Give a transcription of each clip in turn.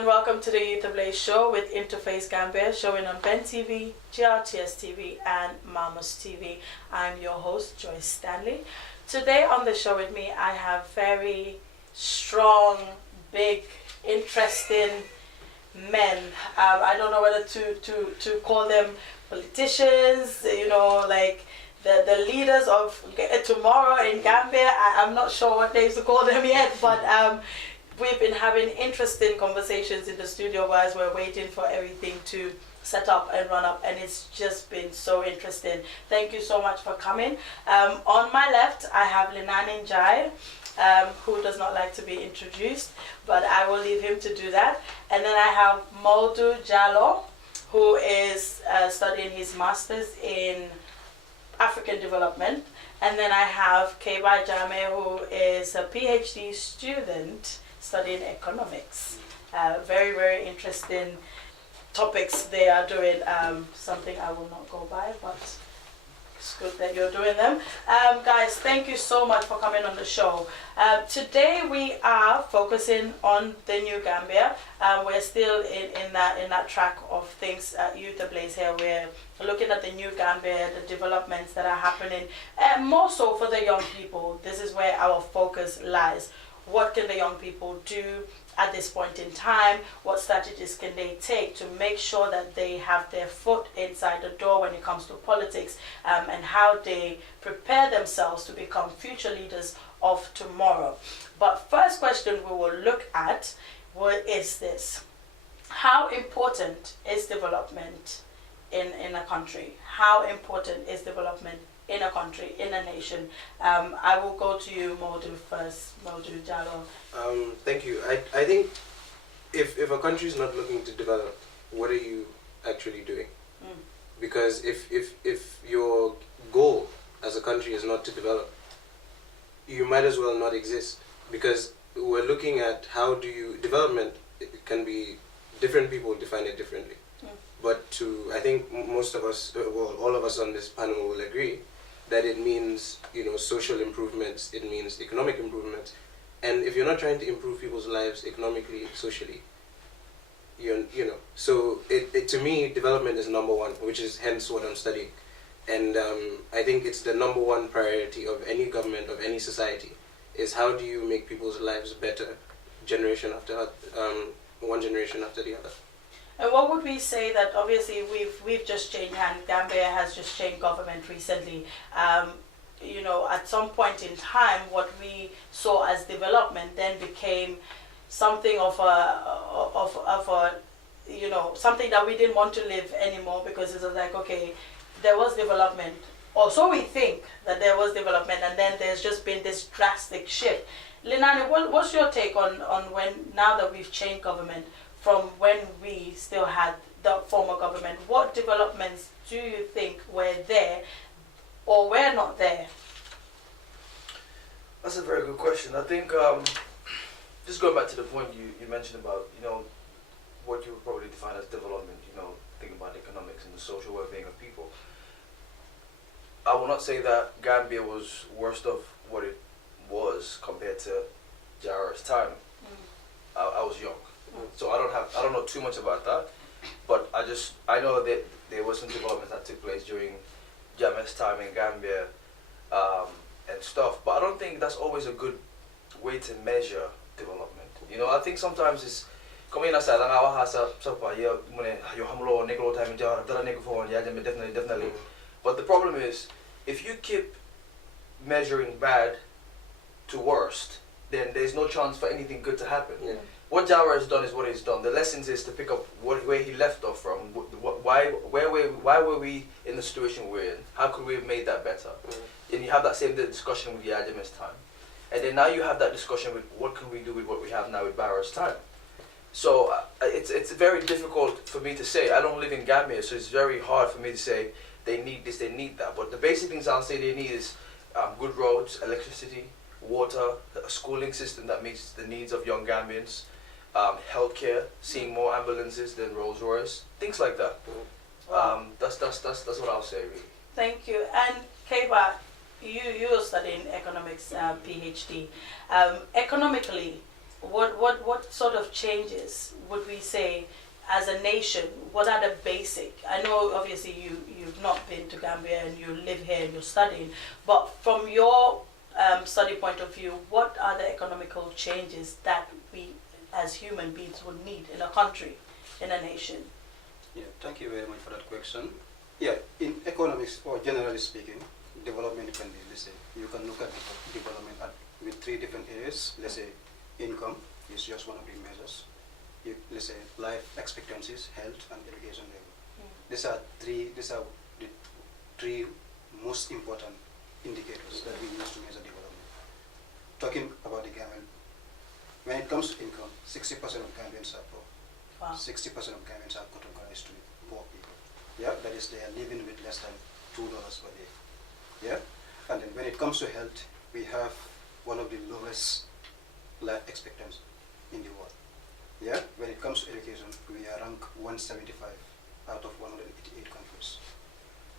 and welcome to the InterFace show with InterFace Gambia, showing on Ben TV, GRTS TV, and Mamos TV. I'm your host, Joyce Stanley. Today on the show with me, I have very strong, big, interesting men. I don't know whether to call them politicians, like the leaders of tomorrow in Gambia. I'm not sure what names to call them yet, but we've been having interesting conversations in the studio whilst we're waiting for everything to set up and run up, and it's just been so interesting. Thank you so much for coming. On my left, I have Linani Njai, who does not like to be introduced, but I will leave him to do that. And then I have Modu Jallo, who is studying his master's in African development. And then I have Keba Jame, who is a PhD student studying economics. Very, very interesting topics they are doing. Something I will not go by, but it's good that you're doing them. Guys, thank you so much for coming on the show. Today we are focusing on the New Gambia. We're still in that track of things at Youth Ablaze here. We're looking at the New Gambia, the developments that are happening, and more so for the young people. This is where our focus lies. What can the young people do at this point in time? What strategies can they take to make sure that they have their foot inside the door when it comes to politics, and how they prepare themselves to become future leaders of tomorrow? But first question we will look at is this: how important is development in a country? How important is development in a country, in a nation? I will go to you, Modu, first. Modu Jallo. Thank you. I think if a country is not looking to develop, what are you actually doing? Because if your goal as a country is not to develop, you might as well not exist. Because we're looking at development, it can be, different people define it differently. But I think most of us, all of us on this panel will agree that it means, social improvements, it means economic improvements. And if you're not trying to improve people's lives economically, socially, so to me, development is number one, which is hence what I'm studying. And I think it's the number one priority of any government, of any society, is how do you make people's lives better, one generation after the other. And what would we say that, obviously we've just changed hands, Gambia has just changed government recently. At some point in time, what we saw as development then became something of a something that we didn't want to live anymore, because it was like, okay, there was development, or so we think that there was development, and then there's just been this drastic shift. Linani, what's your take on when, now that we've changed government, from when we still had the former government, what developments do you think were there or were not there? That's a very good question. I think, just going back to the point you mentioned about, what you would probably define as development, thinking about economics and the social well-being of people. I will not say that Gambia was worst of what it was compared to Jara's time. I was young. So I don't know too much about that, but I know that there was some development that took place during Jammeh's time in Gambia, and stuff. But I don't think that's always a good way to measure development. I think sometimes it's coming aside definitely. But the problem is, if you keep measuring bad to worst, then there's no chance for anything good to happen. Yeah. What Jawara has done is what he's done. The lessons is to pick up where he left off from. Why were we in the situation we're in? How could we have made that better? And you have that same discussion with Yadim's time. And then now you have that discussion with what can we do with what we have now with Barra's time. So it's very difficult for me to say. I don't live in Gambia, so it's very hard for me to say they need this, they need that. But the basic things I'll say they need is good roads, electricity, water, a schooling system that meets the needs of young Gambians, healthcare, seeing more ambulances than Rolls Royce, things like that. That's what I'll say, really. Thank you. And Keba, you're studying economics, PhD. Economically, what sort of changes would we say as a nation? What are the basic? I know obviously you've not been to Gambia and you live here and you're studying, but from your study point of view, what are the economical changes that we as human beings would need in a country, in a nation? Yeah, thank you very much for that question. Yeah, in economics, or generally speaking, development can be, let's say, you can look at development with three different areas. Let's say income is just one of the measures. Let's say life expectancies, health, and education level. These are the three most important indicators that we use to measure development. Talking about the Gambian, when it comes to income, 60% of Gambians are poor. Wow. 60% of Gambians are categorized to be poor people. Yeah, that is, they are living with less than $2 per day. Yeah, and then when it comes to health, we have one of the lowest life expectancy in the world. Yeah, when it comes to education, we are ranked 175 out of 188 countries.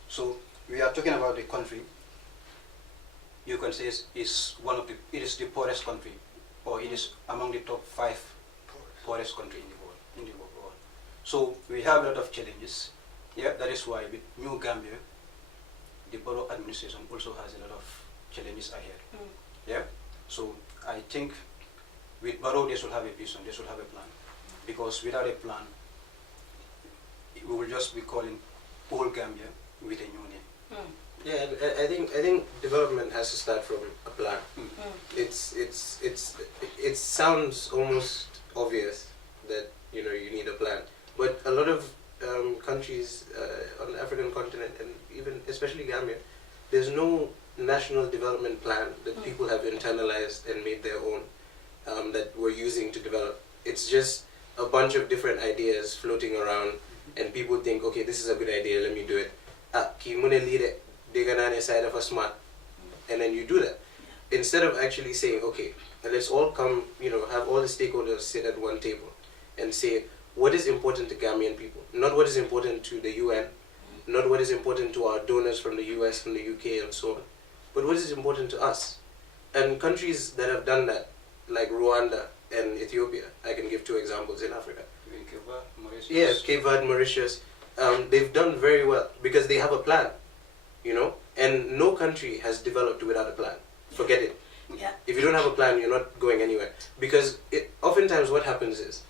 So we are talking about the country. You can say it is the poorest country, or it is among the top 5 poorest country in the world. So we have a lot of challenges. Yeah, that is why with New Gambia, the borough administration also has a lot of challenges ahead. Yeah, so I think with borough they should have a vision, they should have a plan, because without a plan, we will just be calling all Gambia with a new name. Yeah, and I think development has to start from a plan. It sounds almost obvious that you need a plan, but a lot of countries on the African continent, and even especially Gambia, there's no national development plan that people have internalized and made their own, that we're using to develop. It's just a bunch of different ideas floating around, and people think, okay, this is a good idea, let me do it. They're gonna side of a smart, and then you do that. Instead of actually saying, okay, let's all come, have all the stakeholders sit at one table and say, what is important to Gambian people? Not what is important to the UN, not what is important to our donors from the US, from the UK, and so on, but what is important to us. And countries that have done that, like Rwanda and Ethiopia, I can give 2 examples in Africa. Cape Verde, Mauritius. Yeah, Cape Verde, Mauritius. They've done very well because they have a plan, and no country has developed without a plan. Forget it. Yeah. If you don't have a plan, you're not going anywhere. Because oftentimes what happens is,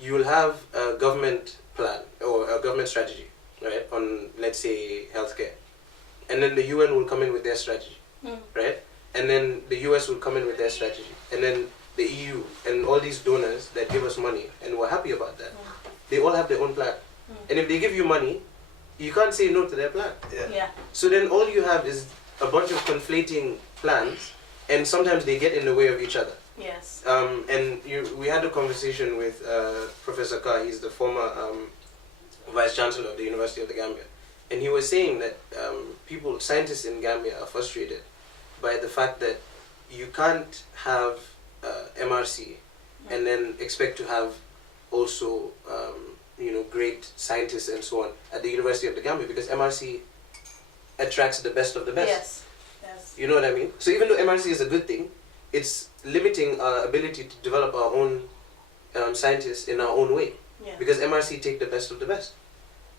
you will have a government plan or a government strategy, right, on, let's say, healthcare. And then the UN will come in with their strategy, right? And then the US will come in with their strategy. And then the EU and all these donors that give us money, and we're happy about that, they all have their own plan. And if they give you money, you can't say no to their plan. Yeah. So then all you have is a bunch of conflating plans, and sometimes they get in the way of each other. Yes. And we had a conversation with Professor Carr. He's the former Vice Chancellor of the University of the Gambia. And he was saying that scientists in Gambia are frustrated by the fact that you can't have MRC and then expect to have also great scientists and so on at the University of the Gambia, because MRC attracts the best of the best. Yes. Yes. You know what I mean? So even though MRC is a good thing, it's limiting our ability to develop our own scientists in our own way. Yeah. Because MRC take the best of the best.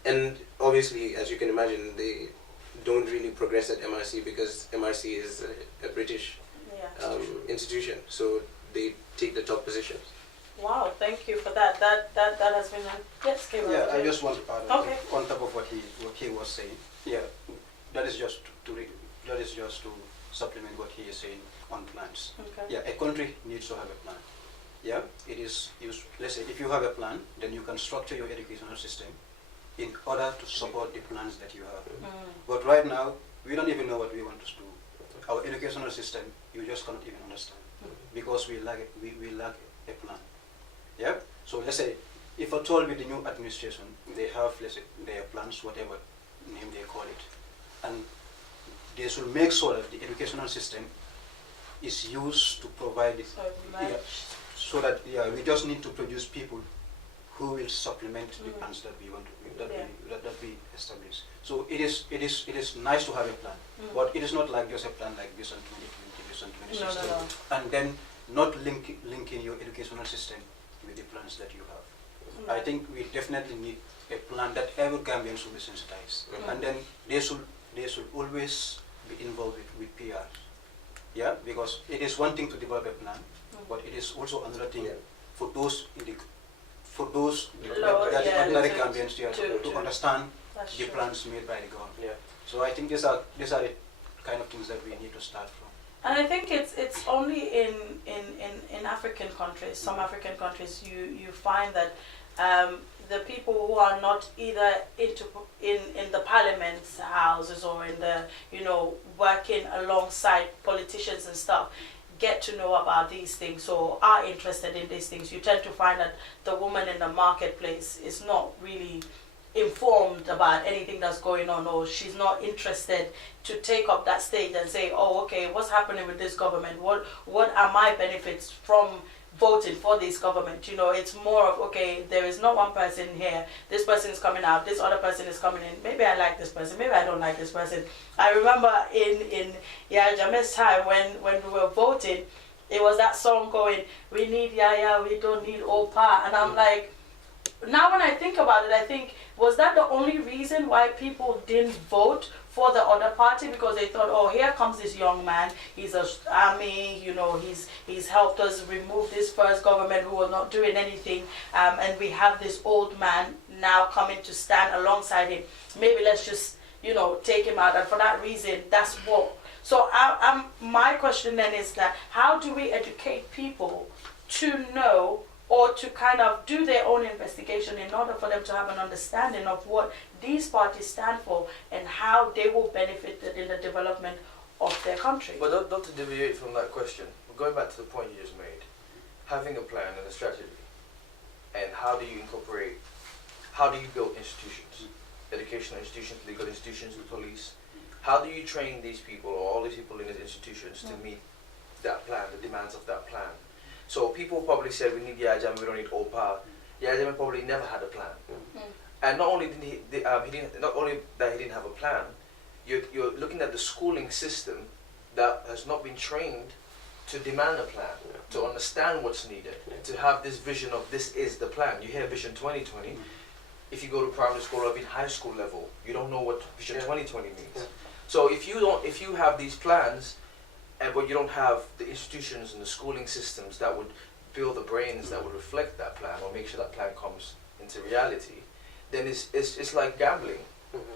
And obviously, as you can imagine, they don't really progress at MRC because MRC is a British institution. So they take the top positions. Wow, thank you for that. That has been yes, Yeah, I just want to add on top of what he was saying. Yeah, that is just to supplement what he is saying on plans. Okay. Yeah, a country needs to have a plan. Yeah, it is used. Let's say if you have a plan, then you can structure your educational system in order to support the plans that you have. But right now, we don't even know what we want to do. Our educational system, you just cannot even understand because we lack a plan. Yeah. So let's say if at all with the new administration, they have, let's say, their plans, whatever name they call it, and they should make sure that the educational system is used to provide it. So that we just need to produce people who will supplement the plans that we want to that we establish. So it is nice to have a plan, but it is not like just a plan like Vision 2020, Vision 2016, and then not linking your educational system with the plans that you have. I think we definitely need a plan that every Gambian should be sensitized, and then they should always be involved with PR. Yeah, because it is one thing to develop a plan, but it is also another thing for those ordinary Gambians to understand the plans made by the government. Yeah. So I think these are the kind of things that we need to start from. And I think it's only in African countries, some African countries, you find that the people who are not either in the parliament's houses or in the, working alongside politicians and stuff, get to know about these things or are interested in these things. You tend to find that the woman in the marketplace is not really informed about anything that's going on, or she's not interested to take up that stage and say, oh, okay, what's happening with this government? What are my benefits from voting for this government? It's more of, okay, there is not one person here, this person is coming out, this other person is coming in, maybe I like this person, maybe I don't like this person. I remember in Jame's time when we were voting, it was that song going, we need Yaya, we don't need Opa, and I'm like, now when I think about it, I think, was that the only reason why people didn't vote for the other party? Because they thought, oh, here comes this young man, he's an army, he's helped us remove this first government who was not doing anything, and we have this old man now coming to stand alongside him. Maybe let's just, take him out, and for that reason, that's what. So my question then is that, how do we educate people to know or to kind of do their own investigation in order for them to have an understanding of what these parties stand for and how they will benefit in the development of their country? But not to deviate from that question, going back to the point you just made, having a plan and a strategy, and how do you build institutions, educational institutions, legal institutions, the police? How do you train these people, or all these people in these institutions, to meet that plan, the demands of that plan? So people probably said, we need Yajam, we don't need OPA. Yajam probably never had a plan. And not only did not only that he didn't have a plan, you're looking at the schooling system that has not been trained to demand a plan, to understand what's needed, to have this vision of this is the plan. You hear Vision 2020. If you go to primary school or even high school level, you don't know what Vision 2020 means. So if you have these plans, but you don't have the institutions and the schooling systems that would build the brains that would reflect that plan or make sure that plan comes into reality, then it's like gambling.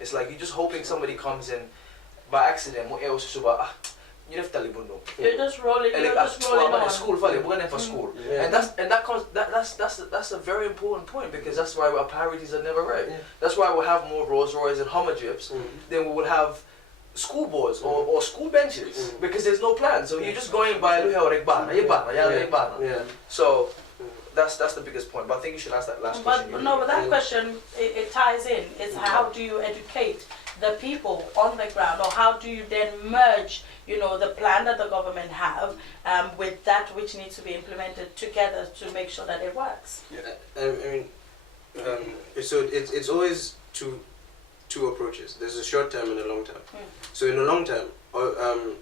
It's like you're just hoping somebody comes in by accident. You're just rolling. You're just rolling on. School, we're going for school, and that's a very important point, because that's why our priorities are never right. That's why we'll have more Rolls Royce and Hummer Jeeps than we will have school boards or school benches, because there's no plan. So you're just going by So that's the biggest point. But I think you should ask that last question. But that question, it ties in. It's how do you educate the people on the ground, or how do you then merge, the plan that the government have with that which needs to be implemented together to make sure that it works? So it's always two approaches. There's a short term and a long term. So in the long term,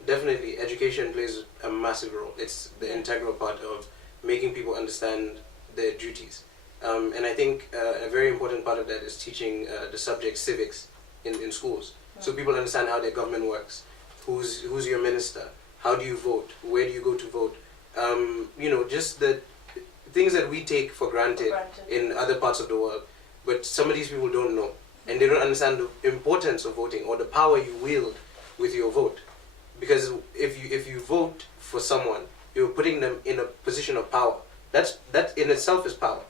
definitely education plays a massive role. It's the integral part of making people understand their duties. And I think a very important part of that is teaching the subject civics in schools. So people understand how their government works. Who's your minister? How do you vote? Where do you go to vote? Just the things that we take for granted in other parts of the world. But some of these people don't know. And they don't understand the importance of voting or the power you wield with your vote. Because if you vote for someone, you're putting them in a position of power. That in itself is power,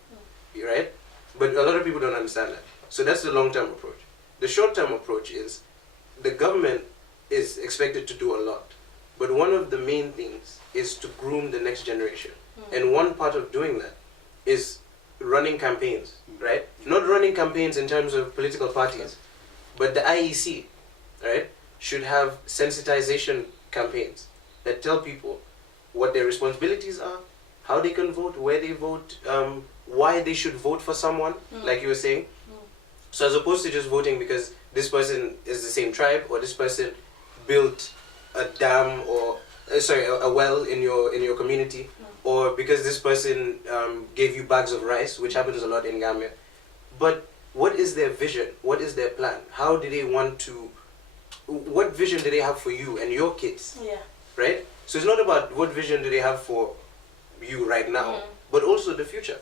right? But a lot of people don't understand that. So that's the long-term approach. The short-term approach is the government is expected to do a lot. But one of the main things is to groom the next generation. And one part of doing that is running campaigns, right? Not running campaigns in terms of political parties, but the IEC, right, should have sensitization campaigns that tell people what their responsibilities are, how they can vote, where they vote, why they should vote for someone, like you were saying. So as opposed to just voting because this person is the same tribe or this person built a dam or a well in your community, or because this person gave you bags of rice, which happens a lot in Gambia. But what is their vision? What is their plan? How do they want to? What vision do they have for you and your kids? Yeah. Right. So it's not about what vision do they have for you right now, but also the future.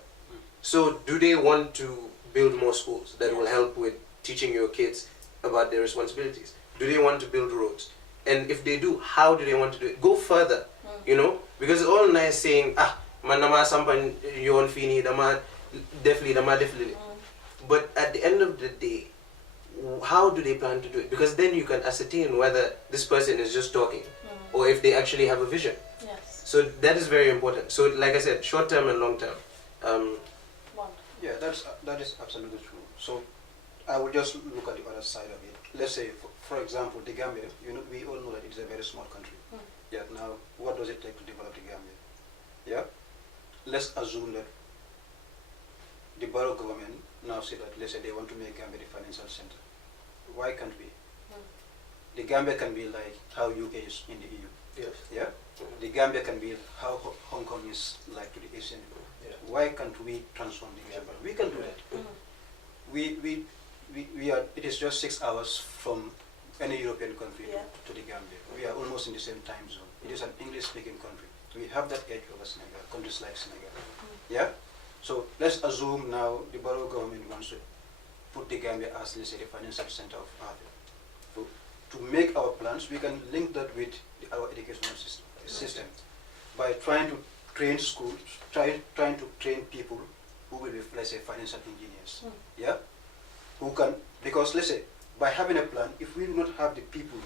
So do they want to build more schools that will help with teaching your kids about their responsibilities? Do they want to build roads? And if they do, how do they want to do it? Go further, you know, because it's all nice saying, man, nama sampan yon fini, dama definitely. But at the end of the day, how do they plan to do it? Because then you can ascertain whether this person is just talking or if they actually have a vision. Yes. So that is very important. So like I said, short term and long term. Yeah, that is absolutely true. So I will just look at the other side of it. Let's say, for example, the Gambia. You know, we all know that it's a very small country. Yeah. Now, what does it take to develop the Gambia? Yeah. Let's assume that the borough government now say that, let's say they want to make Gambia the financial center. Why can't we? The Gambia can be like how UK is in the EU. Yes. Yeah. The Gambia can be how Hong Kong is like to the Asian. Yeah. Why can't we transform the Gambia? We can do that. We are. It is just 6 hours from any European country to the Gambia. We are almost in the same time zone. It is an English-speaking country. We have that edge over Senegal, countries like Senegal. Yeah. So let's assume now the borough government wants to put the Gambia as, let's say, the financial center of Africa. To make our plans, we can link that with our educational system by trying to train schools, trying to train people who will be, let's say, financial engineers. Yeah, who can, because let's say by having a plan, if we do not have the people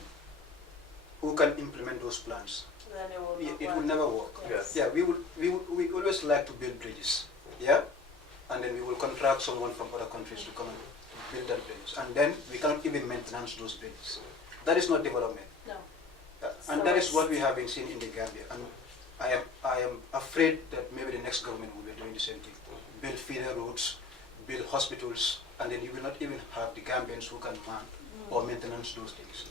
who can implement those plans, Then it will never work. Yes. Yeah, we always like to build bridges. Yeah, and then we will contract someone from other countries to come and build that bridges, and then we cannot even maintain those bridges. That is not development. No. And that is what we have been seeing in the Gambia. And I am afraid that maybe the next government will be doing the same thing. Build feeder roads, build hospitals, and then you will not even have the Gambians who can man or maintenance those things.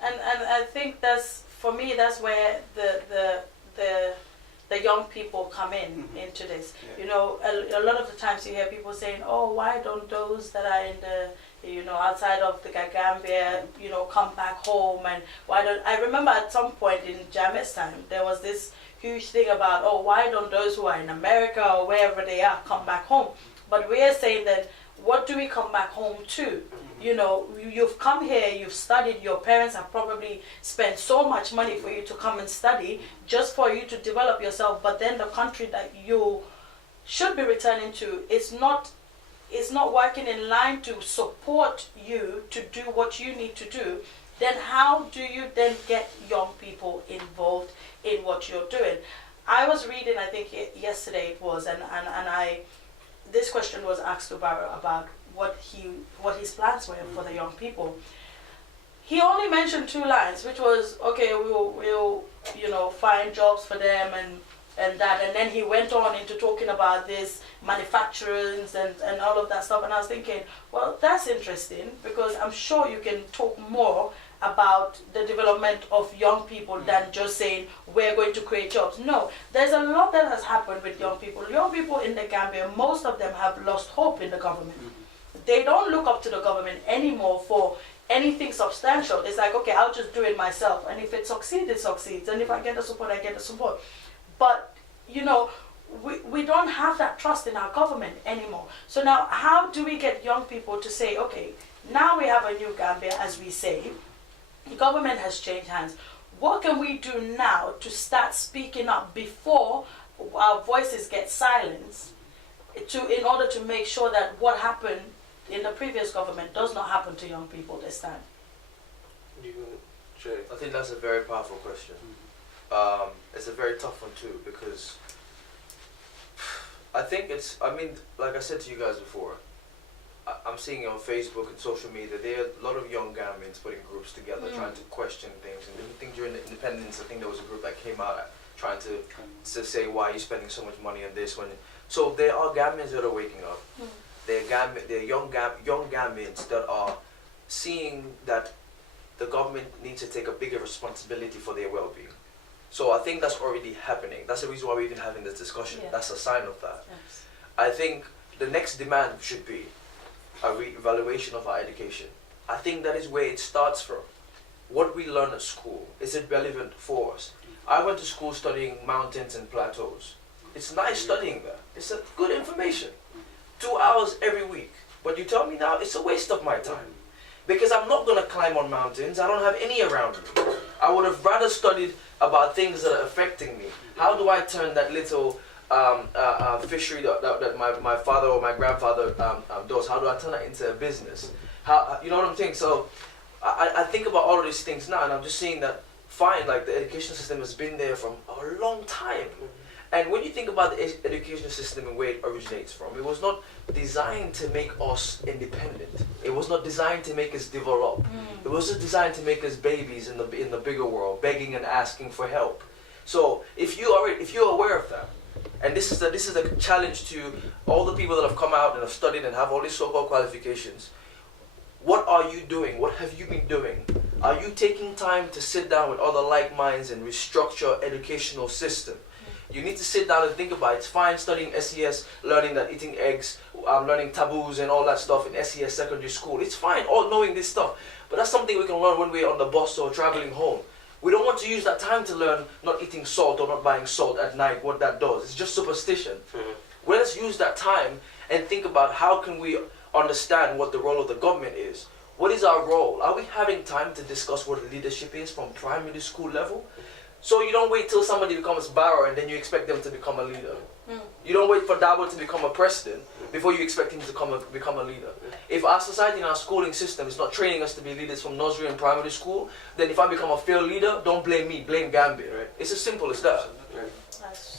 And I think that's, for me, that's where the young people come into this. Yeah. You know, a lot of the times you hear people saying, oh, why don't those that are in the, you know, outside of the Gambia, you know, come back home? And why don't, I remember at some point in Jammeh's time, there was this huge thing about, oh, why don't those who are in America or wherever they are come back home? But we are saying that, what do we come back home to? You know, you've come here, you've studied, your parents have probably spent so much money for you to come and study, just for you to develop yourself, but then the country that you should be returning to is not working in line to support you to do what you need to do. Then how do you then get young people involved in what you're doing? I was reading, I think yesterday it was, and this question was asked to Barra about what his plans were for the young people. He only mentioned 2 lines, which was, okay, we'll you know, find jobs for them and that, and then he went on into talking about this manufacturing and all of that stuff, and I was thinking, well, that's interesting, because I'm sure you can talk more about the development of young people than just saying we're going to create jobs. No, there's a lot that has happened with young people. Young people in the Gambia, most of them have lost hope in the government. They don't look up to the government anymore for anything substantial. It's like, okay, I'll just do it myself, and if it succeeds, it succeeds, and if I get the support, I get the support. But, you know, we don't have that trust in our government anymore. So now, how do we get young people to say, okay, now we have a new Gambia, as we say, the government has changed hands. What can we do now to start speaking up before our voices get silenced, in order to make sure that what happened in the previous government does not happen to young people this time? I think that's a very powerful question. It's a very tough one too, because I think like I said to you guys before, I'm seeing on Facebook and social media, there are a lot of young Gambians putting groups together, trying to question things. And I think during the independence, I think there was a group that came out trying to say, why are you spending so much money on this? So there are Gambians that are waking up. There are young Gambians that are seeing that the government needs to take a bigger responsibility for their well-being. So I think that's already happening. That's the reason why we're even having this discussion. Yeah. That's a sign of that. Yes. I think the next demand should be a re-evaluation of our education. I think that is where it starts from. What we learn at school, is it relevant for us? I went to school studying mountains and plateaus. It's nice studying there. It's a good information. 2 hours every week. But you tell me now, it's a waste of my time. Because I'm not going to climb on mountains. I don't have any around me. I would have rather studied about things that are affecting me. How do I turn that little fishery that my father or my grandfather does? How do I turn that into a business? How, you know what I'm saying? So I think about all of these things now, and I'm just seeing that, fine, like the education system has been there from a long time. And when you think about the education system and where it originates from, it was not designed to make us independent. It was not designed to make us develop. It was just designed to make us babies in the bigger world, begging and asking for help. So if you're aware of that, and this is a challenge to all the people that have come out and have studied and have all these so-called qualifications. What are you doing? What have you been doing? Are you taking time to sit down with other like minds and restructure educational system? You need to sit down and think about it. It's fine studying SES, learning that eating eggs, learning taboos and all that stuff in SES secondary school. It's fine, all knowing this stuff. But that's something we can learn when we're on the bus or traveling home. We don't want to use that time to learn not eating salt or not buying salt at night, what that does. It's just superstition. Well, let's use that time and think about how can we understand what the role of the government is. What is our role? Are we having time to discuss what leadership is from primary school level? So you don't wait till somebody becomes Barrow and then you expect them to become a leader. You don't wait for Dabo to become a president before you expect him to become a leader. If our society and our schooling system is not training us to be leaders from nursery and primary school, then if I become a failed leader, don't blame me, blame Gambia. Right? It's as simple as that.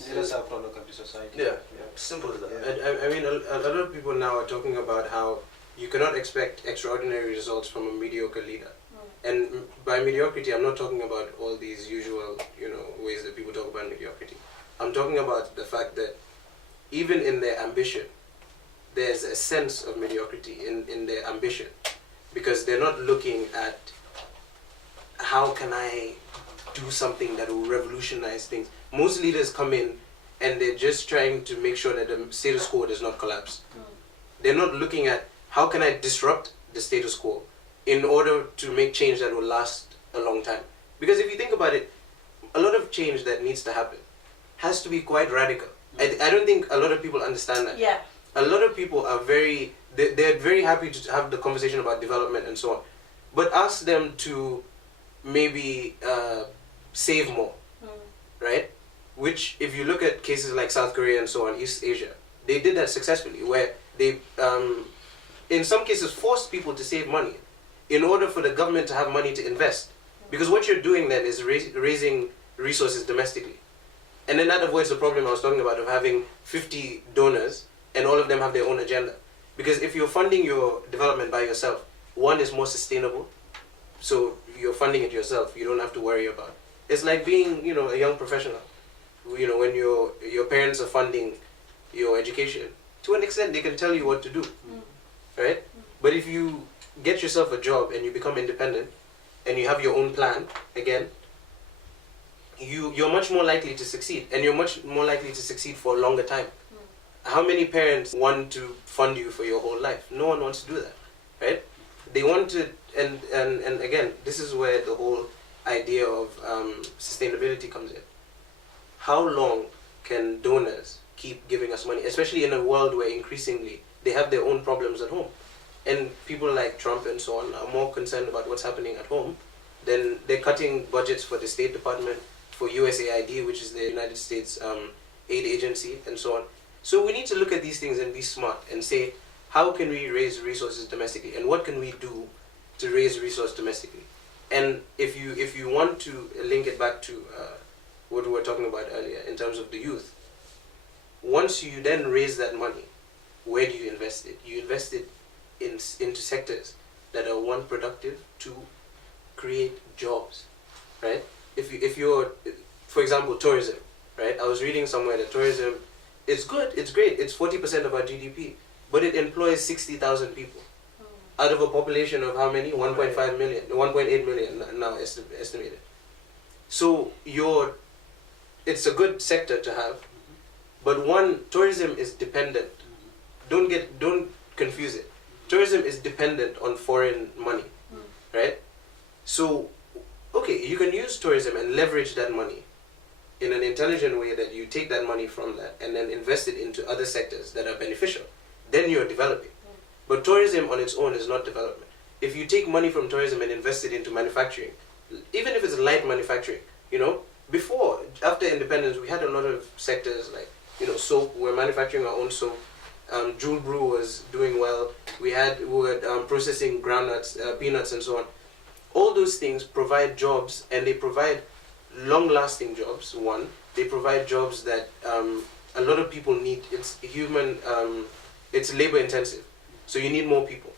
Leaders are product of the society. Yeah, simple as that. I mean, a lot of people now are talking about how you cannot expect extraordinary results from a mediocre leader. And by mediocrity, I'm not talking about all these usual, ways that people talk about mediocrity. I'm talking about the fact that even in their ambition, there's a sense of mediocrity in their ambition, because they're not looking at how can I do something that will revolutionize things. Most leaders come in and they're just trying to make sure that the status quo does not collapse. They're not looking at how can I disrupt the status quo in order to make change that will last a long time. Because if you think about it, a lot of change that needs to happen has to be quite radical. I don't think a lot of people understand that. Yeah. A lot of people are they're very happy to have the conversation about development and so on. But ask them to maybe save more, right? Which, if you look at cases like South Korea and so on, East Asia, they did that successfully, where they, in some cases, forced people to save money in order for the government to have money to invest. Because what you're doing then is raising resources domestically. And then that avoids the problem I was talking about of having 50 donors and all of them have their own agenda. Because if you're funding your development by yourself, one is more sustainable, so you're funding it yourself, you don't have to worry about it. It's like being, a young professional. When your parents are funding your education, to an extent they can tell you what to do, right? But if you get yourself a job and you become independent and you have your own plan, again, you're much more likely to succeed, and you're much more likely to succeed for a longer time. How many parents want to fund you for your whole life? No one wants to do that, right? They want to, and again, this is where the whole idea of sustainability comes in. How long can donors keep giving us money, especially in a world where increasingly they have their own problems at home? And people like Trump and so on are more concerned about what's happening at home. Then they're cutting budgets for the State Department, for USAID, which is the United States aid agency, and so on. So we need to look at these things and be smart and say, how can we raise resources domestically, and what can we do to raise resources domestically? And if you want to link it back to what we were talking about earlier in terms of the youth, once you then raise that money, where do you invest it? You invest it into sectors that are, one, productive, two, create jobs, right? If you're, for example, tourism, right? I was reading somewhere that tourism is good, it's great, it's 40% of our GDP, but it employs 60,000 people out of a population of how many? 1.5 million, 1.8 million now estimated. So you're it's a good sector to have, but one, tourism is dependent. Don't confuse it. Tourism is dependent on foreign money, right? So, okay, you can use tourism and leverage that money in an intelligent way, that you take that money from that and then invest it into other sectors that are beneficial. Then you're developing. But tourism on its own is not development. If you take money from tourism and invest it into manufacturing, even if it's light manufacturing, before, after independence, we had a lot of sectors like, soap. We're manufacturing our own soap. Jewel Brew was doing well. We were processing groundnuts, peanuts, and so on. All those things provide jobs, and they provide long-lasting jobs. One, they provide jobs that a lot of people need. It's it's labor-intensive, so you need more people.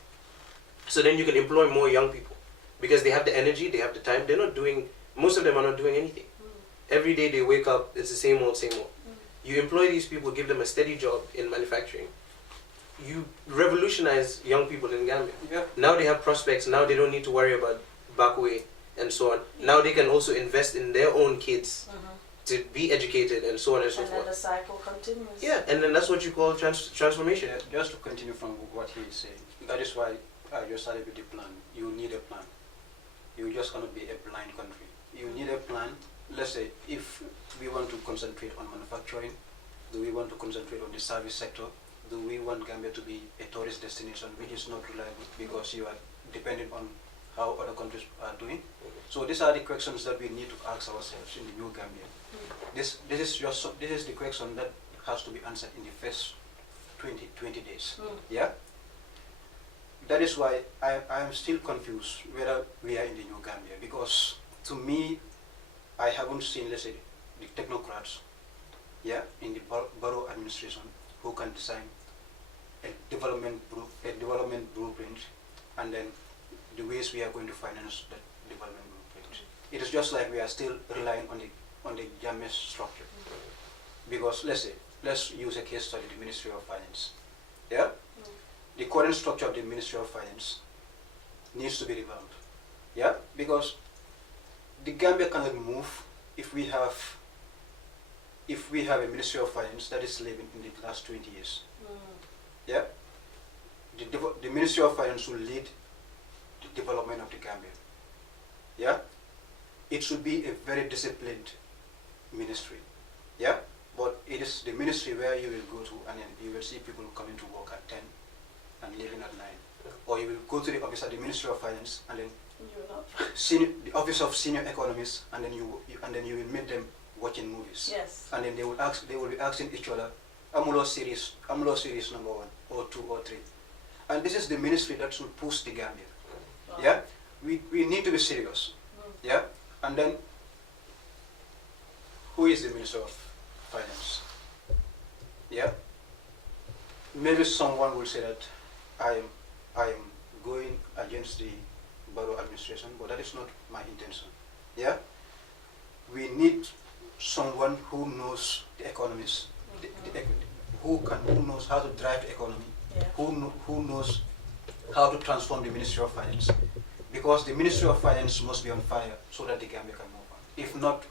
So then you can employ more young people because they have the energy, they have the time. Most of them are not doing anything. Every day they wake up, it's the same old, same old. You employ these people, give them a steady job in manufacturing. You revolutionize young people in Gambia. Yeah. Now they have prospects. Now they don't need to worry about backway and so on. Now they can also invest in their own kids to be educated and so on and so forth. And then the cycle continues. Yeah, and then that's what you call transformation. Yeah, just to continue from what he is saying, that is why I just started with the plan. You need a plan. You just cannot be a blind country. You need a plan. Let's say if we want to concentrate on manufacturing, do we want to concentrate on the service sector? Do we want Gambia to be a tourist destination, which is not reliable because you are dependent on how other countries are doing? So these are the questions that we need to ask ourselves in the new Gambia. This is the question that has to be answered in the first 20 days. Yeah. That is why I am still confused whether we are in the new Gambia, because to me, I haven't seen, let's say, the technocrats, in the borough administration who can design a development blueprint, and then the ways we are going to finance that development blueprint. It is just like we are still relying on the GMS structure. Because let's use a case study, the Ministry of Finance. Yeah? The current structure of the Ministry of Finance needs to be revamped. Yeah? Because the Gambia cannot move if we have a Ministry of Finance that is living in the last 20 years. Yeah? The Ministry of Finance will lead the development of the Gambia. Yeah? It should be a very disciplined ministry. Yeah? But it is the ministry where you will go to and then you will see people coming to work at 10 and leaving at 9. Or you will go to the office at the Ministry of Finance and then the office of senior economists, and then you will meet them watching movies. Yes. And then they will be asking each other, Amulo series number 1 or 2 or 3. And this is the ministry that should push the Gambia. Yeah? We need to be serious. Yeah? And then who is the Minister of Finance? Yeah? Maybe someone will say that I am going against the borough administration, but that is not my intention. Yeah? We need someone who knows the economics, who knows how to drive the economy, who knows how to transform the Ministry of Finance. Because the Ministry of Finance must be on fire so that the Gambia can move on. If not,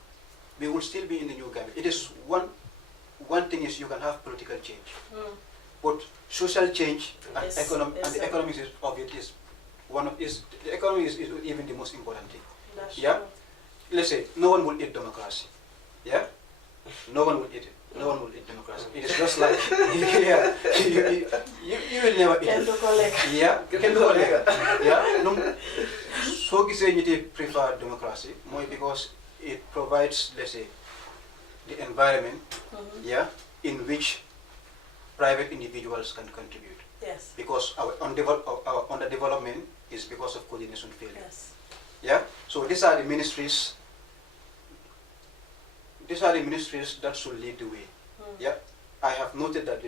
we will still be in the new Gambia. It is one thing is you can have political change, but social change and the economics of it is the economy is even the most important thing. That's yeah. true. Let's say no one will eat democracy. Yeah. No one will eat it. No one will eat democracy. It is just like yeah. You will never eat it. Yeah. Yeah. No. So you prefer democracy more because it provides, let's say, the environment, in which private individuals can contribute. Yes. Because our underdevelopment is because of coordination failure. Yes. Yeah. So these are the ministries. These are the ministries that should lead the way. Yeah. I have noted that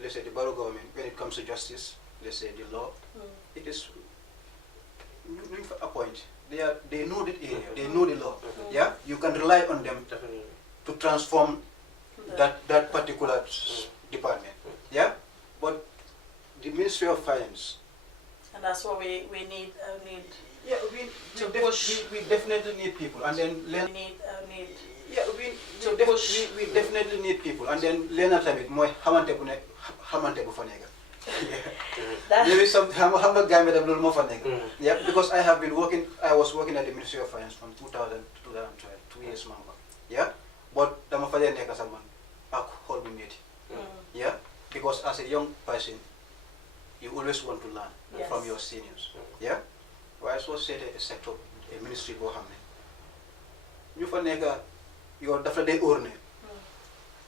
let's say the borough government, when it comes to justice, let's say the law, it is a point. They know the area. They know the law. Yeah. You can rely on them to transform that particular department. Yeah. But the Ministry of Finance And that's what we need. Yeah, To push. we definitely need people, and then learn. Yeah, we definitely need people, and then learn a bit more. Hamante bu fa nekk. Maybe some Hamad Gambia dem lolu mo fa nekk. Yeah, because I was working at the Ministry of Finance from 2000 to 2012, 2 years manga. Yeah, but dama fa nekk sa man ak xol bu metti. Yeah, because as a young person, you always want to learn from your seniors. Yeah, why so set a sector, a ministry bo xamne ñu fa nekk yow dafa day orne.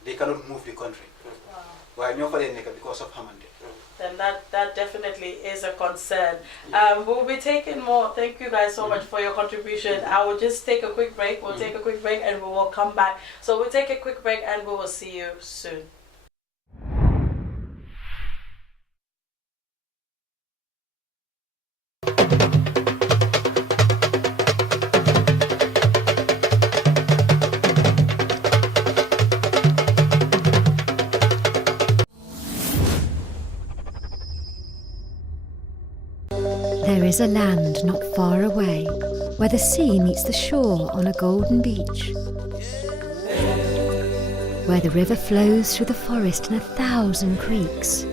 They cannot move the country. Why ñoo fa nekk because of xamante. Then that definitely is a concern. We'll be taking more. Thank you guys so much for your contribution. I will just take a quick break. We'll take a quick break and we will come back. So we'll take a quick break and we will see you soon. There is a land not far away, where the sea meets the shore on a golden beach, where the river flows through the forest in 1,000 creeks,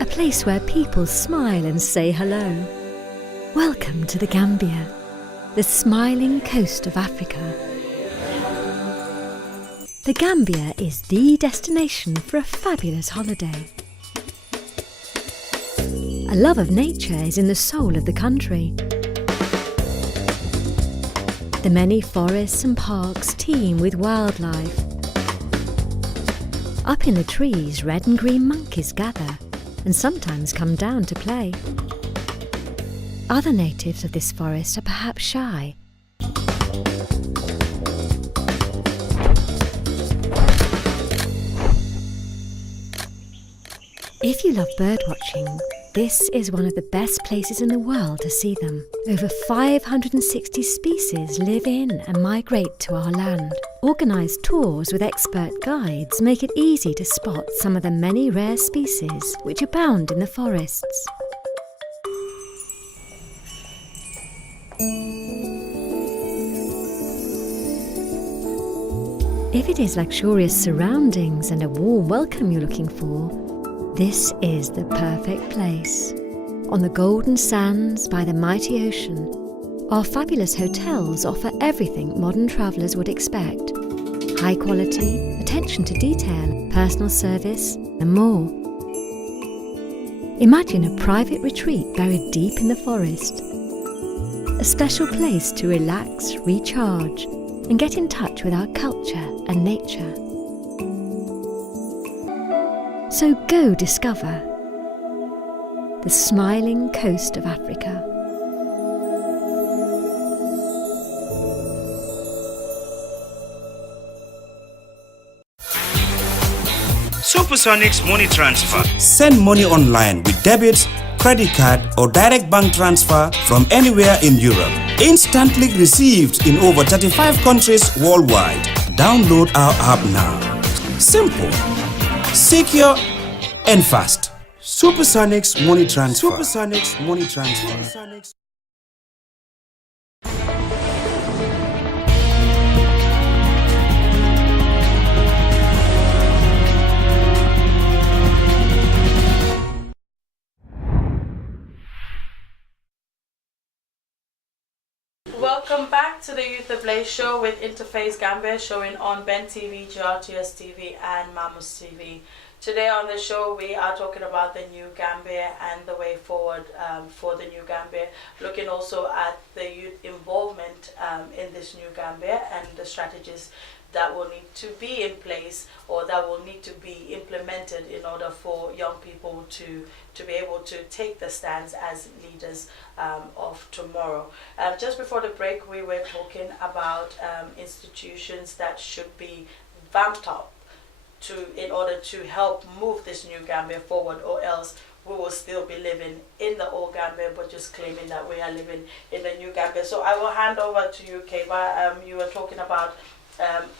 a place where people smile and say hello. Welcome to the Gambia, the smiling coast of Africa. The Gambia is the destination for a fabulous holiday. A love of nature is in the soul of the country. The many forests and parks teem with wildlife. Up in the trees, red and green monkeys gather and sometimes come down to play. Other natives of this forest are perhaps shy. If you love birdwatching, this is one of the best places in the world to see them. Over 560 species live in and migrate to our land. Organised tours with expert guides make it easy to spot some of the many rare species which abound in the forests. If it is luxurious surroundings and a warm welcome you're looking for, this is the perfect place. On the golden sands by the mighty ocean, our fabulous hotels offer everything modern travellers would expect. High quality, attention to detail, personal service, and more. Imagine a private retreat buried deep in the forest. A special place to relax, recharge, and get in touch with our culture and nature. So go discover the smiling coast of Africa. Supersonics Money Transfer. Send money online with debit, credit card or direct bank transfer from anywhere in Europe. Instantly received in over 35 countries worldwide. Download our app now. Simple, secure and fast. Supersonics Money Transfer. Supersonics Money Transfer. Welcome back to the Youth Ablaze show with InterFace Gambia, showing on Ben TV, GRTS TV and Mamus TV. Today on the show we are talking about the new Gambia and the way forward for the new Gambia, looking also at the youth involvement in this new Gambia and the strategies that will need to be in place or that will need to be implemented in order for young people to be able to take the stands as leaders of tomorrow. Just before the break we were talking about institutions that should be vamped up in order to help move this new Gambia forward, or else we will still be living in the old Gambia but just claiming that we are living in the new Gambia. So I will hand over to you, Keva. You were talking about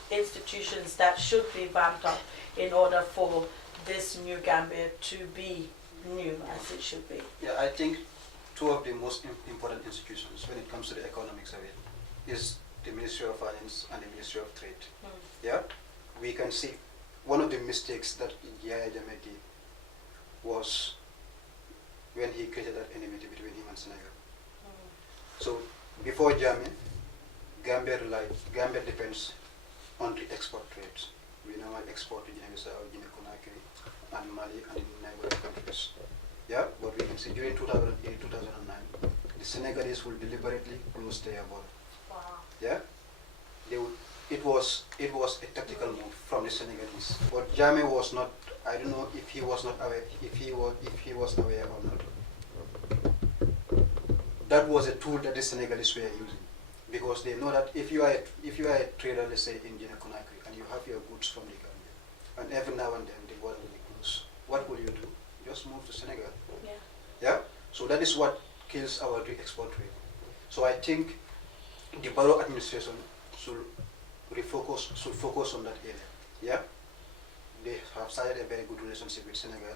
institutions that should be vamped up in order for this new Gambia to be new as it should be. Yeah, I think two of the most important institutions when it comes to the economics of it is the Ministry of Finance and the Ministry of Trade. Yeah, we can see one of the mistakes that Yahya Jammeh did was when he created that enmity between him and Senegal. So before Jammeh, Gambia depends on the export trades. We now export to Guinea-Bissau, Guinea-Conakry, and Mali, and in neighboring countries. Yeah, but we can see during 2008, 2009, the Senegalese will deliberately close their border. Wow. Yeah, it was a tactical move from the Senegalese. But Jammeh was not. I don't know if he was not aware. If he was aware or not. That was a tool that the Senegalese were using, because they know that if you are a trader, let's say in Guinea-Conakry, and you have your goods from the Gambia, and every now and then the border will be closed, what will you do? Just move to Senegal. Yeah. Yeah. So that is what kills our export trade. So I think the Barrow administration should focus on that area. Yeah. They have started a very good relationship with Senegal.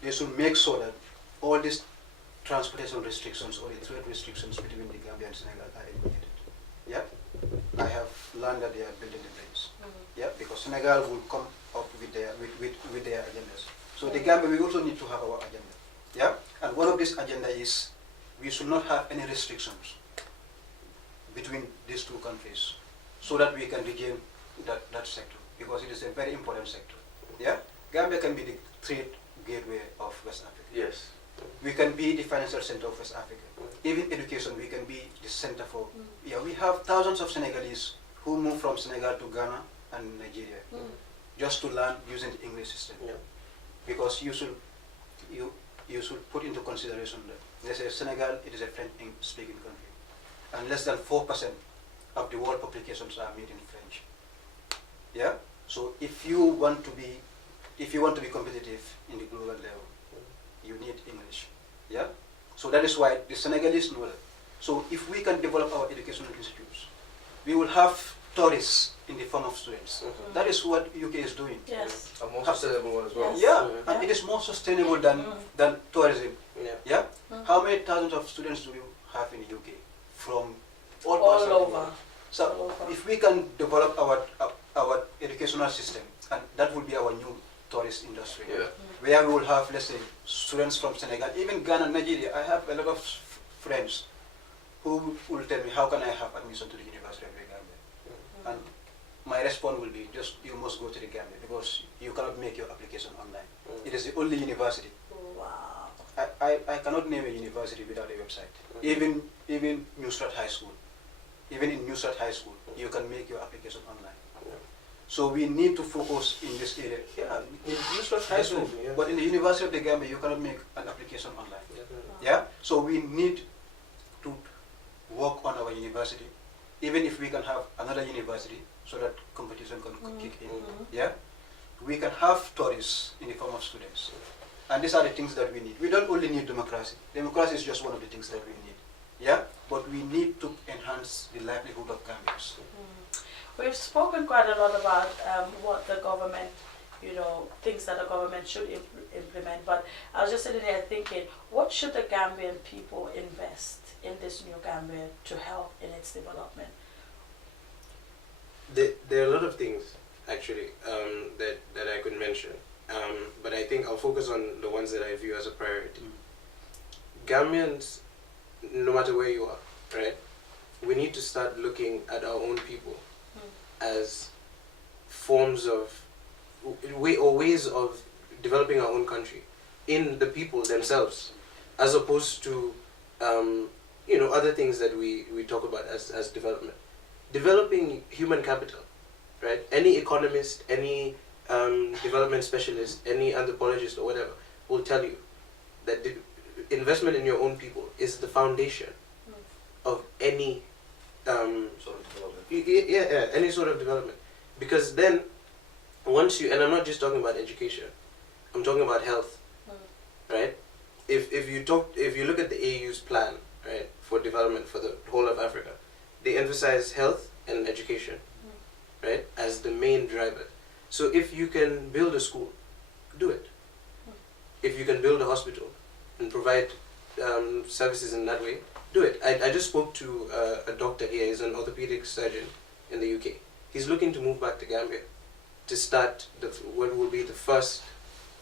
They should make sure that all these transportation restrictions or the trade restrictions between the Gambia and Senegal are eliminated. Yeah. I have learned that they are building the bridge. Yeah, because Senegal will come up with their agendas. So the Gambia, we also need to have our agenda. Yeah, and one of this agenda is we should not have any restrictions between these two countries, so that we can regain that sector, because it is a very important sector. Yeah, Gambia can be the trade gateway of West Africa. Yes. We can be the financial center of West Africa. Even education, we can be the center for. Yeah, we have thousands of Senegalese who move from Senegal to Ghana and Nigeria just to learn using the English system. Yeah. Because you should put into consideration that, let's say Senegal, it is a French-speaking country, and less than 4% of the world publications are made in French. Yeah. So if you want to be competitive in the global level, you need English. Yeah. So that is why the Senegalese know that. So if we can develop our educational institutes, we will have tourists in the form of students. That is what UK is doing. Yes. A more sustainable one as well. Yes. Yeah, and it is more sustainable than tourism. Yeah. Yeah. How many thousands of students do we have in the UK from all All parts of the over. world? So All over. if we can develop our educational system, and that will be our new tourist industry, Yeah. where we will have, let's say, students from Senegal, even Ghana, Nigeria. I have a lot of friends who will tell me, how can I have admission to the University of the Gambia? And my response will be, just you must go to the Gambia, because you cannot make your application online. It is the only university. Wow. I cannot name a university without a website. Even Newstart High School. Even in Newstart High School, you can make your application online. So we need to focus in this area. Yeah, in Newstart High School, but in the University of the Gambia, you cannot make an application online. Yeah. So we need to work on our university, even if we can have another university, so that competition can kick in. Yeah, we can have tourists in the form of students, and these are the things that we need. We don't only need democracy. Democracy is just one of the things that we need. Yeah, but we need to enhance the livelihood of Gambians. We've spoken quite a lot about what the government, things that the government should implement. But I was just sitting there thinking, what should the Gambian people invest in this new Gambia to help in its development? There are a lot of things actually that I could mention, but I think I'll focus on the ones that I view as a priority. Gambians, no matter where you are, right, we need to start looking at our own people as forms of ways of developing our own country in the people themselves, as opposed to other things that we talk about as development. Developing human capital, right? Any economist, any development specialist, any anthropologist or whatever will tell you that the investment in your own people is the foundation of any Sort of development. any sort of development. Because then once you, and I'm not just talking about education, I'm talking about health, right? If you look at the AU's plan, right, for development for the whole of Africa, they emphasize health and education, right, as the main driver. So if you can build a school, do it. If you can build a hospital and provide services in that way, do it. I just spoke to a doctor here. He's an orthopedic surgeon in the UK. He's looking to move back to Gambia to start what will be the first,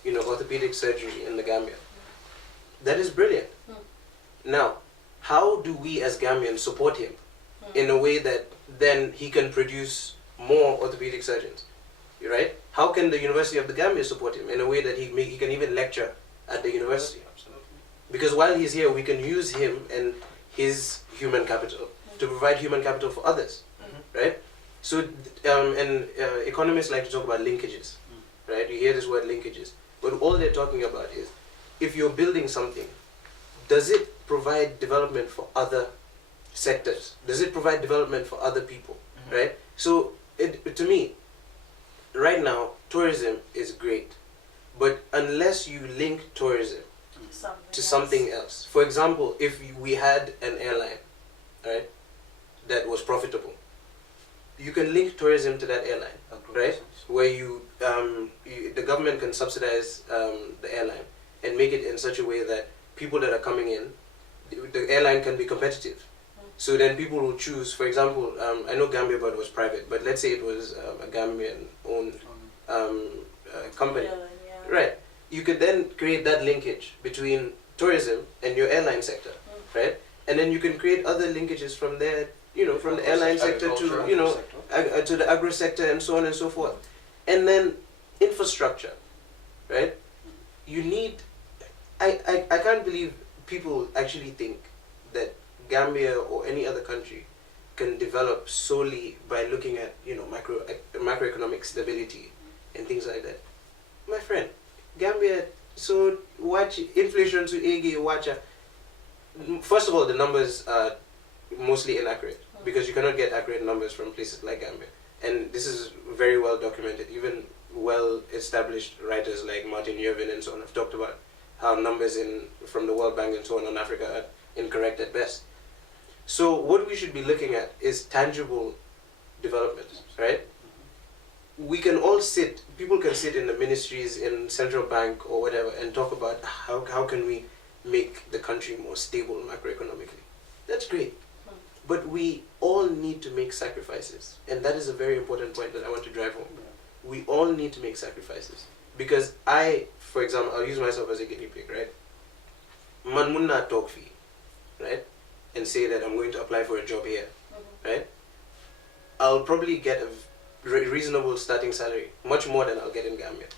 orthopedic surgery in the Gambia. That is brilliant. Now, how do we as Gambians support him in a way that then he can produce more orthopedic surgeons, right? How can the University of the Gambia support him in a way that he can even lecture at the university? Absolutely. Because while he's here, we can use him and his human capital to provide human capital for others, right? So, economists like to talk about linkages, right? You hear this word linkages, but all they're talking about is, if you're building something, does it provide development for other sectors? Does it provide development for other people, right? So, to me, right now, tourism is great, but unless you link tourism to something else. For example, if we had an airline, right, that was profitable, you can link tourism to that airline, right? Where the government can subsidize the airline and make it in such a way that people that are coming in, the airline can be competitive. So then people will choose, for example, I know Gambia Bird was private, but let's say it was a Gambian-owned company, right? You could then create that linkage between tourism and your airline sector, right? And then you can create other linkages from there, from the airline sector to, to the agro sector and so on and so forth. And then infrastructure, right? You need, I can't believe people actually think that Gambia or any other country can develop solely by looking at, macroeconomic stability and things like that. My friend, Gambia, so watch inflation to AG, watch. First of all, the numbers are mostly inaccurate because you cannot get accurate numbers from places like Gambia. And this is very well documented. Even well-established writers like Martin Yervin and so on have talked about how numbers from the World Bank and so on Africa are incorrect at best. So what we should be looking at is tangible development, right? We can all people can sit in the ministries, in central bank or whatever and talk about how can we make the country more stable macroeconomically. That's great. But we all need to make sacrifices. And that is a very important point that I want to drive home. We all need to make sacrifices. Because for example, I'll use myself as a guinea pig, right? Man munna talk fee, right? And say that I'm going to apply for a job here, right? I'll probably get a reasonable starting salary, much more than I'll get in Gambia.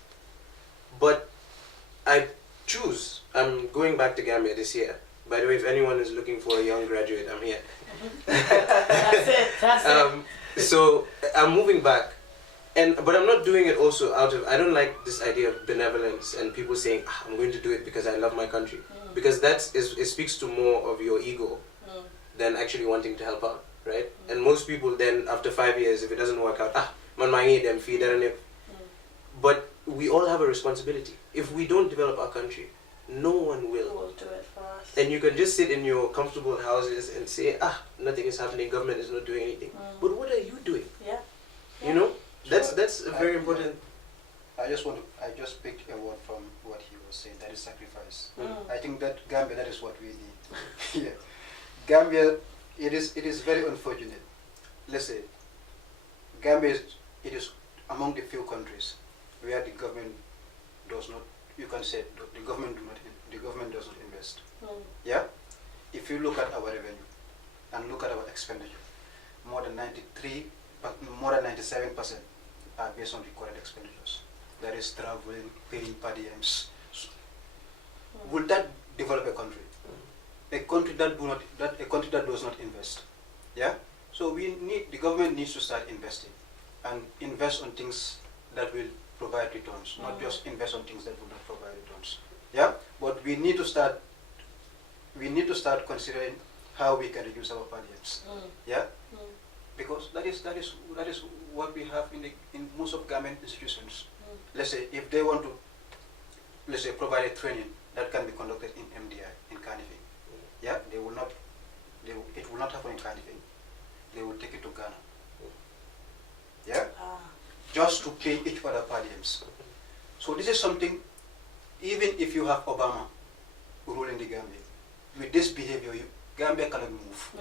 But I'm going back to Gambia this year. By the way, if anyone is looking for a young graduate, I'm here. That's it. So I'm moving back, but I'm not doing it also I don't like this idea of benevolence and people saying, I'm going to do it because I love my country. Because it speaks to more of your ego than actually wanting to help out, right? And most people then, after 5 years, if it doesn't work out, man, them feed them. But we all have a responsibility. If we don't develop our country, no one will. Who will do it for us? And you can just sit in your comfortable houses and say, nothing is happening, government is not doing anything. But what are you doing? Yeah. That's a very important. I just picked a word from what he was saying, that is sacrifice. I think that Gambia, that is what we need. Yeah. Gambia, it is very unfortunate. Let's say, Gambia is among the few countries where the government does not, you can say the government does not invest. Yeah? If you look at our revenue and look at our expenditure, more than 97% are based on the current expenditures. That is traveling, paying per diems. Would that develop a country? A country that does not invest. Yeah? So the government needs to start investing and invest on things that will provide returns, not just invest on things that will not provide returns. Yeah? But we need to start considering how we can reduce our per diems. Yeah? Because that is what we have in most of government institutions. Let's say if they want to, provide a training that can be conducted in MDI, in Carniving. Yeah, it will not happen in Carniving. They will take it to Ghana. Yeah? Just to pay each other per diems. So this is something, even if you have Obama ruling the Gambia, with this behavior, Gambia cannot move.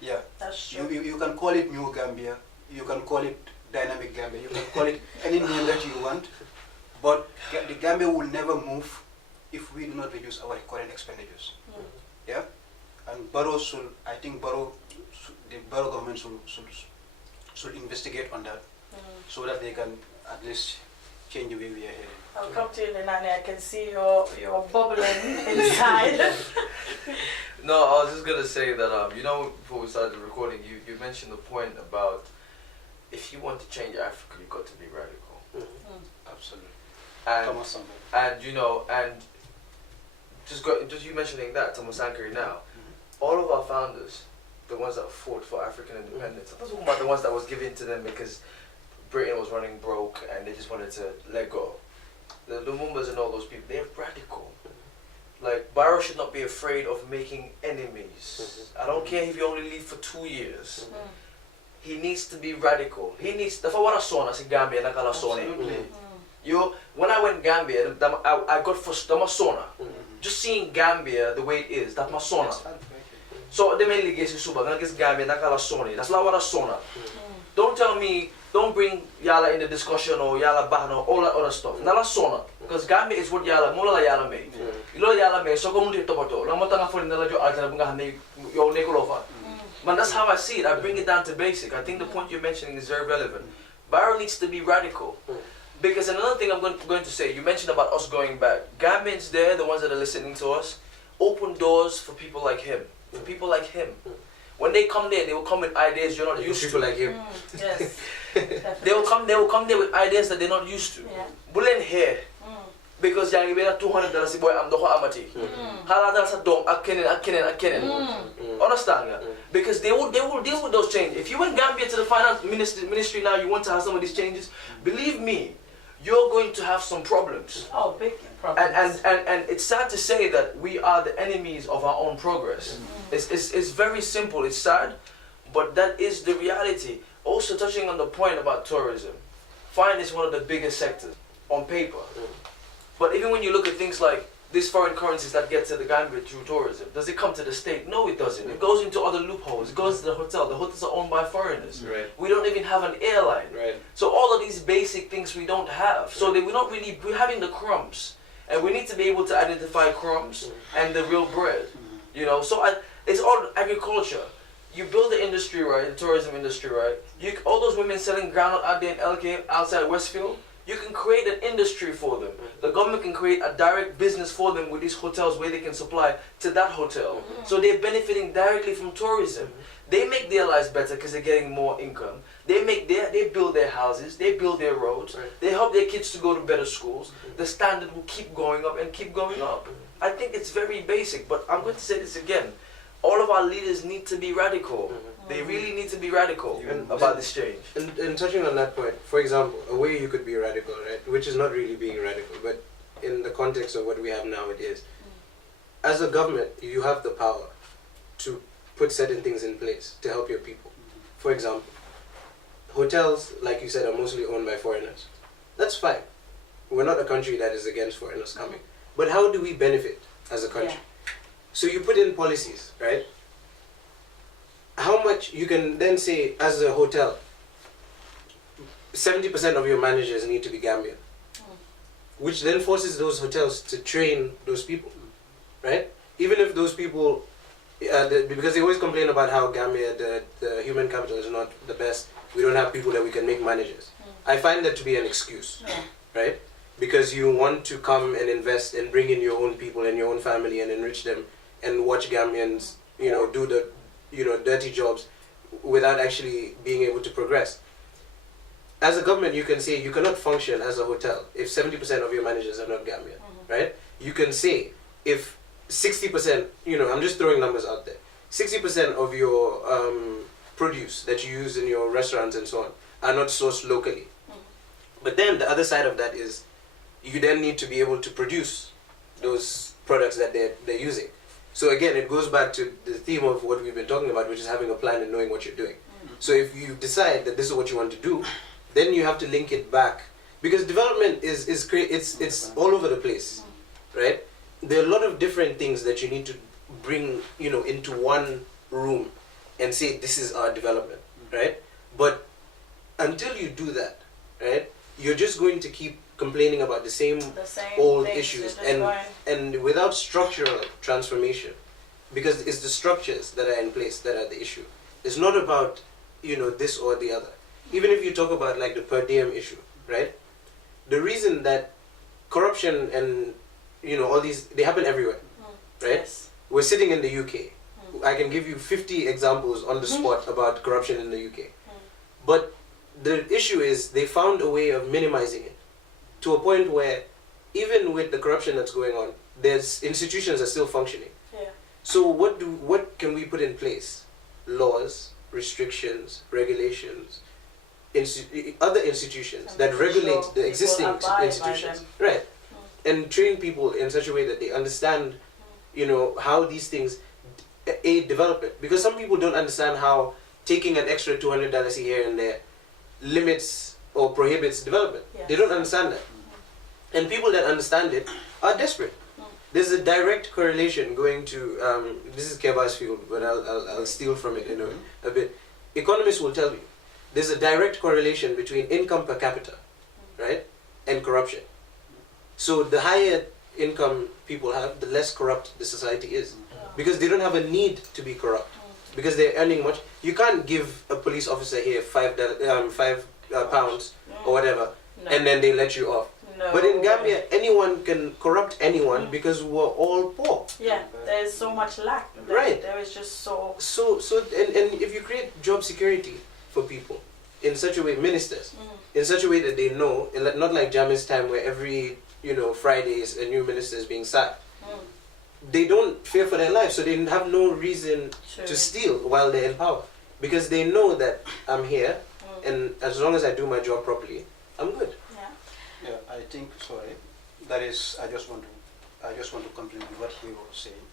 Yeah. That's true. You can call it New Gambia, you can call it Dynamic Gambia, you can call it any name that you want, but the Gambia will never move if we do not reduce our current expenditures. Yeah, and Barrow should, I think the Barrow government should investigate on that, so that they can at least change the way we are heading. I'll come to you, Nani. I can see you're bubbling inside. No, I was just gonna say that before we started recording, you mentioned the point about if you want to change Africa, you've got to be radical. Absolutely. And just you mentioning that, Thomas Sankara now, all of our founders, the ones that fought for African independence, I'm not talking about the ones that was given to them because Britain was running broke and they just wanted to let go. The Lumumbas and all those people, they're radical. Like, Barrow should not be afraid of making enemies. I don't care if you only live for 2 years. He needs to be radical. He needs, that's what I saw in Gambia, when I went Gambia, I got frustrated. Just seeing Gambia the way it is, that's my sauna. So they mainly get super. I guess Gambia, that's what I saw. Don't tell me, don't bring Yala in the discussion or Yala Bahana, all that other stuff. Nala sauna, because Gambia is what Yala, Mola Yala made. You know Yala made, so come to Topato. Lamatanga for Nala Jo Altana your Nikolova. Man, that's how I see it. I bring it down to basic. I think the point you're mentioning is very relevant. Barrow needs to be radical. Because another thing I'm going to say, you mentioned about us going back. Gambians there, the ones that are listening to us, open doors for people like him. For people like him. When they come there, they will come with ideas you're not used to. People like him. Yes. They will come there with ideas that they're not used to. Bulen here. Because yang ibera $200 boy am doko amati. Halata sa dong akenen. Understand? Because they will deal with those changes. If you went Gambia to the finance ministry now, you want to have some of these changes, believe me, you're going to have some problems. Oh, big problems. And it's sad to say that we are the enemies of our own progress. It's very simple, it's sad, but that is the reality. Also touching on the point about tourism, finance is one of the biggest sectors on paper. But even when you look at things like these foreign currencies that get to the Gambia through tourism, does it come to the state? No, it doesn't. It goes into other loopholes. It goes to the hotel. The hotels are owned by foreigners. Right. We don't even have an airline. Right. So all of these basic things we don't have. So we're having the crumbs. And we need to be able to identify crumbs and the real bread. So it's all agriculture. You build the industry right, the tourism industry right. All those women selling groundnut out there in LK, outside Westfield, you can create an industry for them. The government can create a direct business for them with these hotels where they can supply to that hotel. So they're benefiting directly from tourism. They make their lives better because they're getting more income. They build their houses, they build their roads, they help their kids to go to better schools. The standard will keep going up and keep going up. I think it's very basic, but I'm going to say this again. All of our leaders need to be radical. They really need to be radical about this change. And touching on that point, for example, a way you could be radical, right, which is not really being radical, but in the context of what we have now, it is. As a government, you have the power to put certain things in place to help your people. For example, hotels, like you said, are mostly owned by foreigners. That's fine. We're not a country that is against foreigners coming. But how do we benefit as a country? So you put in policies, right? How much you can then say, as a hotel, 70% of your managers need to be Gambian, which then forces those hotels to train those people, right? Even if those people, because they always complain about how Gambia, the human capital is not the best, we don't have people that we can make managers. I find that to be an excuse, right? Because you want to come and invest and bring in your own people and your own family and enrich them and watch Gambians, do the, dirty jobs without actually being able to progress. As a government, you can say you cannot function as a hotel if 70% of your managers are not Gambian, right? You can say if 60%, I'm just throwing numbers out there, 60% of your produce that you use in your restaurants and so on are not sourced locally. But then the other side of that is you then need to be able to produce those products that they're using. So again, it goes back to the theme of what we've been talking about, which is having a plan and knowing what you're doing. So if you decide that this is what you want to do, then you have to link it back, because development is great. It's all over the place, right? There are a lot of different things that you need to bring, into one room and say this is our development, right? But until you do that, right, you're just going to keep complaining about the same old issues and without structural transformation, because it's the structures that are in place that are the issue. It's not about, this or the other. Even if you talk about like the per diem issue, right? The reason that corruption and, all these, they happen everywhere, right? Yes. We're sitting in the UK. I can give you 50 examples on the spot about corruption in the UK. But the issue is they found a way of minimizing it to a point where even with the corruption that's going on, there's institutions are still functioning. Yeah. So what can we put in place? Laws, restrictions, regulations, other institutions that regulate the existing institutions, right? And train people in such a way that they understand, how these things aid development. Because some people don't understand how taking an extra $200 here and there limits or prohibits development. Yes. They don't understand that. And people that understand it are desperate. There's a direct correlation going to, this is Keba's field, but I'll steal from it a bit. Economists will tell you, there's a direct correlation between income per capita, right, and corruption. So the higher income people have, the less corrupt the society is. Because they don't have a need to be corrupt. Because they're earning much. You can't give a police officer here £5 pounds or whatever, and then they let you off. No. But in Gambia, anyone can corrupt anyone because we're all poor. Yeah, there's so much lack. Right. There is just so... And if you create job security for people in such a way, ministers, in such a way that they know, not like Jammeh's time where every, Fridays a new minister is being sacked. They don't fear for their lives, so they have no reason to steal while they're in power. Because they know that I'm here, and as long as I do my job properly, I'm good. Yeah, I think, that is, I just want to compliment what he was saying.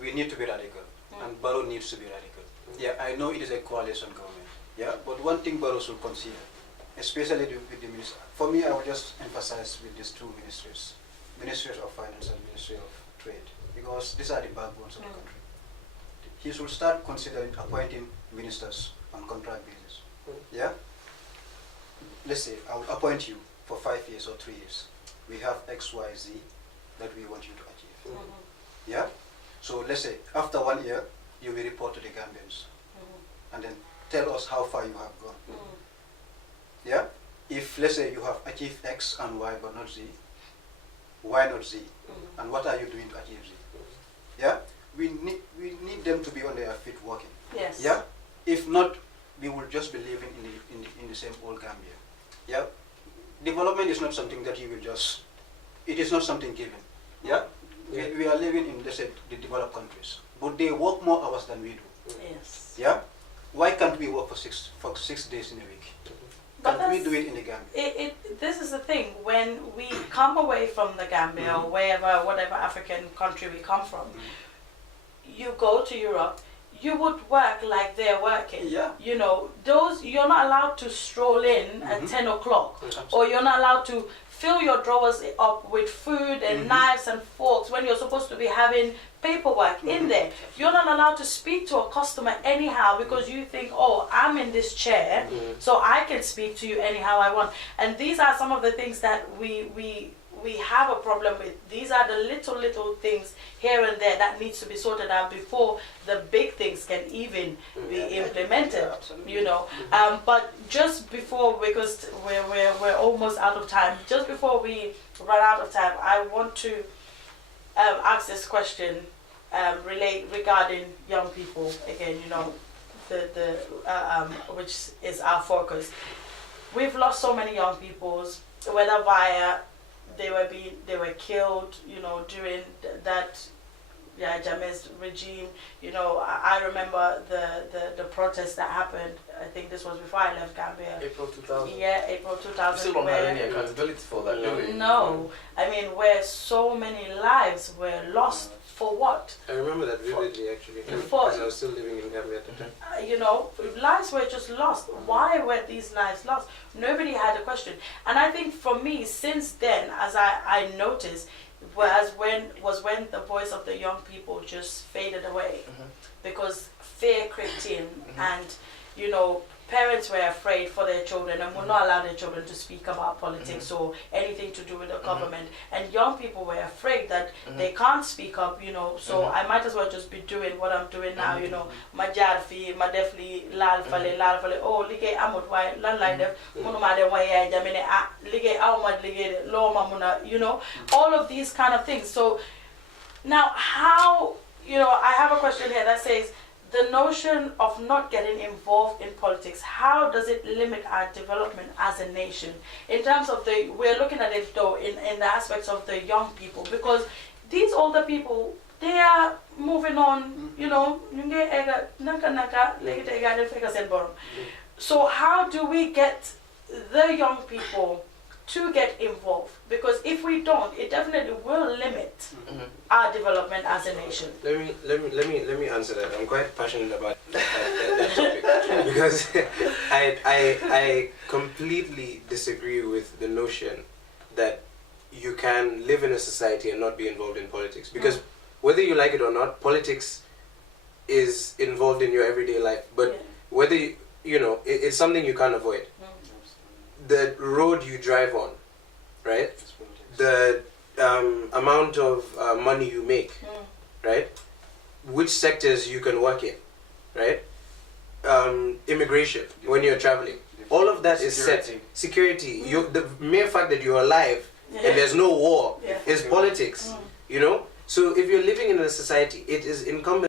We need to be radical, and Barrow needs to be radical. Yeah, I know it is a coalition government, yeah, but one thing Barrow should consider, especially with the minister, for me I will just emphasize with these two ministries, Ministry of Finance and Ministry of Trade, because these are the backbones of the country. He should start considering appointing ministers on contract basis. Yeah? Let's say I will appoint you for 5 years or 3 years. We have X, Y, Z that we want you to achieve. Yeah? So let's say after 1 year, you will report to the Gambians and then tell us how far you have gone. Yeah? If let's say you have achieved X and Y but not Z, why not Z? And what are you doing to achieve Z? Yeah? We need them to be on their feet working. Yes. Yeah? If not, we will just be living in the same old Gambia. Yeah? Development is not something that you will just, it is not something given. Yeah? We are living in, let's say, the developed countries, but they work more hours than we do. Yes. Yeah? Why can't we work for 6 days in a week? Can't we do it in the Gambia? This is the thing, when we come away from the Gambia or whatever African country we come from, you go to Europe, you would work like they're working. Yeah. You're not allowed to stroll in at 10 o'clock, or you're not allowed to fill your drawers up with food and knives and forks when you're supposed to be having paperwork in there. You're not allowed to speak to a customer anyhow because you think, oh, I'm in this chair, so I can speak to you anyhow I want. And these are some of the things that we have a problem with. These are the little things here and there that needs to be sorted out before the big things can even be implemented. But just before, because we're almost out of time, just before we run out of time, I want to ask this question regarding young people again. Which is our focus. We've lost so many young people, whether via they were killed, during that Jammeh's regime. I remember the protest that happened. I think this was before I left Gambia. April 2000. Yeah, April 2000. We still don't have any accountability for that, do we? No, I mean, where so many lives were lost for what? I remember that vividly actually, because I was still living in Gambia at the time. Lives were just lost. Why were these lives lost? Nobody had a question. And I think for me, since then, as I noticed, whereas when the voice of the young people just faded away because fear crept in, and you know, parents were afraid for their children and would not allow their children to speak about politics or anything to do with the government. And young people were afraid that they can't speak up, you know, so I might as well just be doing what I'm doing now, you know. Ma jaar fi, ma def li, lal fale, oh, ligay amut way, lan lay def, munuma de way jamine, ligay awma ligay, lo ma muna, you know, all of these kind of things. So now how, you know, I have a question here that says, the notion of not getting involved in politics, how does it limit our development as a nation? In terms of we're looking at it though in the aspects of the young people, because these older people, they are moving on, you know, so how do we get the young people to get involved? Because if we don't, it definitely will limit our development as a nation. Let me answer that. I'm quite passionate about that topic because I completely disagree with the notion that you can live in a society and not be involved in politics, because whether you like it or not, politics is involved in your everyday life. But whether you know, it's something you can't avoid. The road you drive on, right? The amount of money you make, right? Which sectors you can work in, right? Immigration, when you're traveling. All of that is set. Security. The mere fact that you're alive and there's no war is politics, you know? So if you're living in a society, it is incumbent